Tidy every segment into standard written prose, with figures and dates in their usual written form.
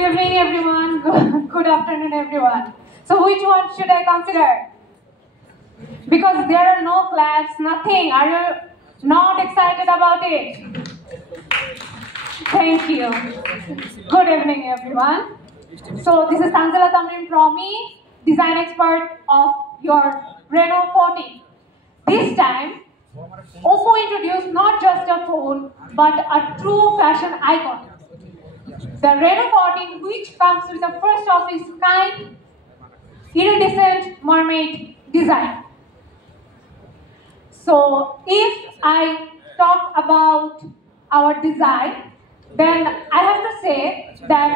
Good evening, everyone. Good afternoon, everyone. So, which one should I consider? Because there are no claps, nothing. Are you not excited about it? Thank you. Good evening, everyone. So, this is Tanzila Tamrin Promi, design expert of your Renault 40. This time, Oppo introduced not just a phone, but a true fashion icon. The Renault 14, which comes with a first of its kind iridescent mermaid design. So if I talk about our design, then I have to say that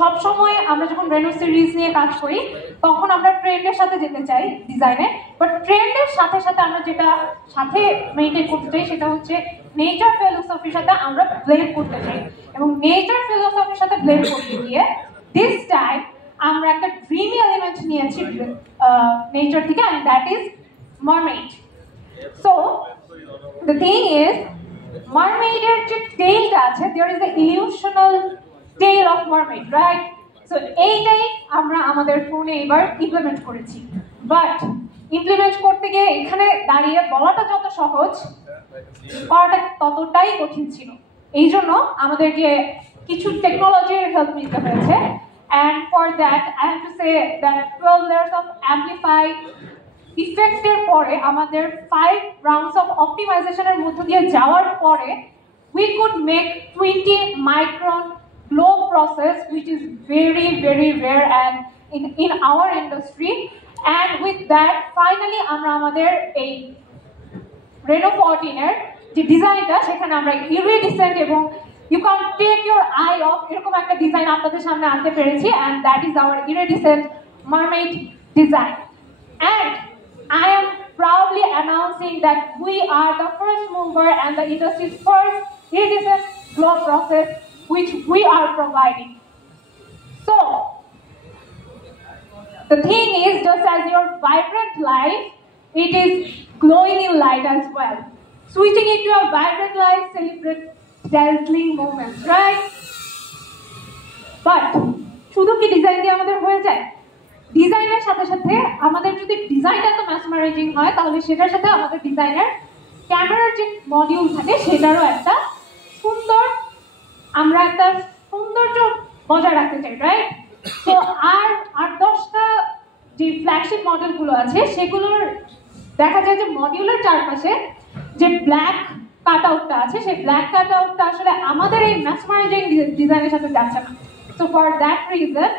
সবসময় আমরা যখন Reno series নিয়ে কাজ করি তখন আমরা ট্রেন্ডের সাথে যেতে চাই ডিজাইনে, বাট ট্রেন্ডের সাথে সাথে আমরা যেটা সাথে মেইনটেইন করতে চাই সেটা হচ্ছে নেচার ফিলোসফির সাথে আমরা ব্লেন্ড করতে চাই। এবং নেচার ফিলোসফির সাথে ব্লেন্ড করতে গিয়ে দিস টাইম আমরা একটা ড্রিমি এলিমেন্ট নিয়েছি নেচার থেকে, and that is mermaid. So the thing is মারমেইডের যে টেইলটা আছে, there is the illusional tale of mermaid, right? So এইটাই আমরা আমাদের ফোনে এবার ইমপ্লিমেন্ট করেছি, বাট ইমপ্লিমেন্ট করতে গিয়ে এখানে দাঁড়িয়ে বলাটা যত সহজ, করাটা ততটাই কঠিন ছিল। এই জন্য আমাদেরকে কিছু টেকনোলজির হেল্প নিতে হয়েছে, and for that I have to say that 12 layers of amplify ইফেক্টের পরে আমাদের 5 রাউন্ডস অফ অপটিমাইজেশনের মধ্য দিয়ে যাওয়ার পরে we could make 20 micron glow process, which is very rare and in our industry, and with that finally আমরা আমাদের এই Renault 14 এর যে ডিজাইনটা সেখানে আমরা iridescent এবং you can't take your eye off এরকম একটা ডিজাইন আপনাদের সামনে আনতে পেরেছি, and that is our iridescent mermaid design. And I am proudly announcing that we are the first mover and the industry's first iridescent glow process which we are providing. So the thing is, just as your vibrant light, it is glowing in light as well. Switching it to a vibrant light celebrates dazzling moments, right? But শুধু কি ডিজাইন দিয়ে আমাদের হয়ে যায়? ডিজাইনের সাথে সাথে আমাদের যদি ডিজাইনটা তো ম্যাসমারাইজিং হয়, তাহলে সেটার সাথে আমাদের ডিজাইনের ক্যামেরার যে মডিউল থাকে সেটারও একটা সুন্দর, আমরা একটা সৌন্দর্য বজায় রাখতে চাই, রাইট? তো আর 10টা যে ফ্ল্যাগশিপ মডেলগুলো আছে সেগুলোর দেখা যায় যে মডিউলের চারপাশে যে ব্ল্যাক কাট আউটটা আছে, সেই ব্ল্যাক কাট আউটটা আসলে আমাদের এই ম্যাসমারাইজিং ডিজাইনের সাথে যাচ্ছে না। So for that reason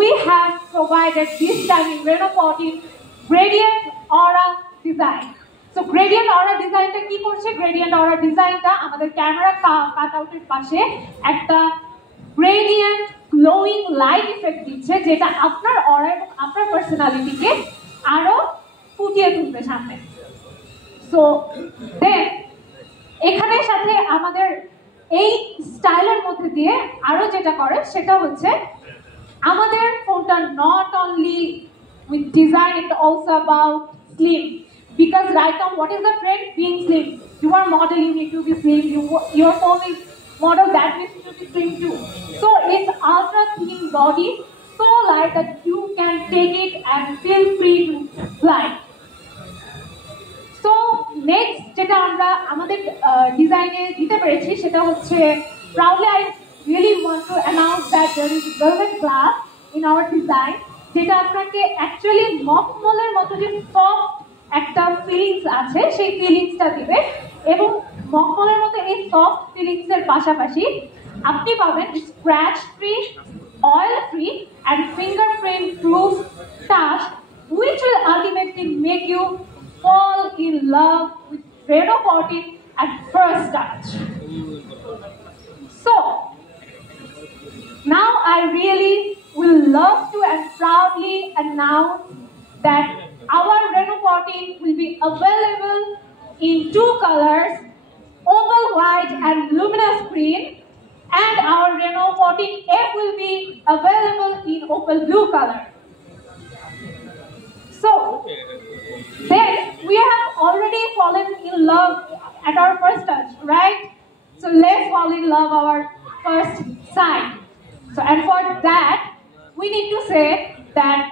we have provided this time in Renault 14 gradient aura design. So gradient aura designটা কি করছে? Gradient aura designটা আমাদের ক্যামেরা কাট আউটের পাশে একটা gradient glowing light effect দিচ্ছে, যেটা আপনার অরা এবং আপনার পার্সোনালিটিকে আরো ফুটিয়ে তুলবে সামনে। সো দেন এখানে সাথে আমাদের এই স্টাইলের মধ্যে দিয়ে আরো যেটা করে সেটা হচ্ছে আমাদের ফোনটা not only with design, it also about slim, because right now what is the trend? Being slim. You are model, you need to be slim. Your phone is model, that needs to be slim too. So it's ultra thin body, so light that you can take it and feel free to fly. So next যেটা আমরা আমাদের ডিজাইনে দিতে পেরেছি সেটা হচ্ছে proudly I really want to announce that there is velvet glass in our design, যেটা আপনাকে অ্যাকচুয়ালি মখমলের মতো যে সফট একটা ফিলিংস আছে সেই ফিলিংসটা দিবে, এবং মখমলের মতো এই সফট ফিলিংস এর পাশাপাশি আপনি পাবেন scratch free, oil free and fingerprint proof touch, which will ultimately make you fall in love with Renault 14 at first touch. So now I really will love to and proudly announce that our Renault 14 will be available in 2 colors, opal white and luminous green, and our Renault 14F will be available in opal blue color. So then we have already fallen in love at our first touch, right? So let's fall in love our first side. So, and for that, we need to say that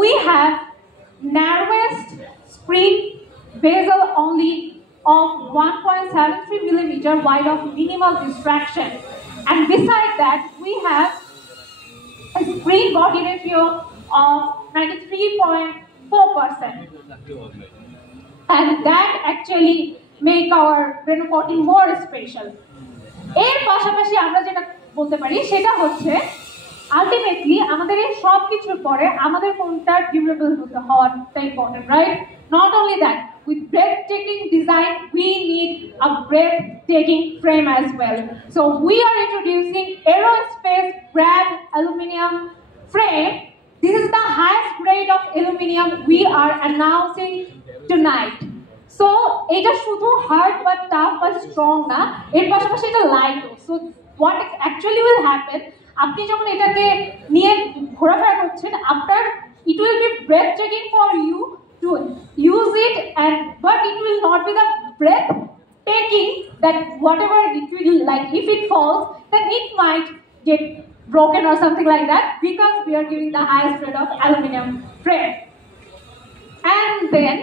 we have narrowest spring bezel only of 1.73 millimeter wide of minimal distraction. And beside that, we have a spring body ratio of 93.4%. And that actually make our Reno 14 more special. এর পাশাপাশি আমরা যেটা বলতে পারি সেটা হচ্ছে আলটিমেটলি আমাদের এই সব কিছুর পরে আমাদের ফোনটা ডিউরেবল হওয়াটা important, right? Not only that, with breathtaking design we need a breathtaking frame as well. So we are introducing aerospace grade aluminum frame. This is the highest grade of aluminum we are announcing tonight. So এটা শুধু হার্ড বা টাফ বা স্ট্রং না, এর পাশাপাশি এটা light. So what actually will happen, আপনি যখন এটাকে নিয়ে ঘোরাফেরা করছেন, আপনার it will be breathtaking for you to use it, and but it will not be the breathtaking that whatever it will, like if it falls then it might get broken or something like that, because we are giving the highest grade of aluminum frame. And then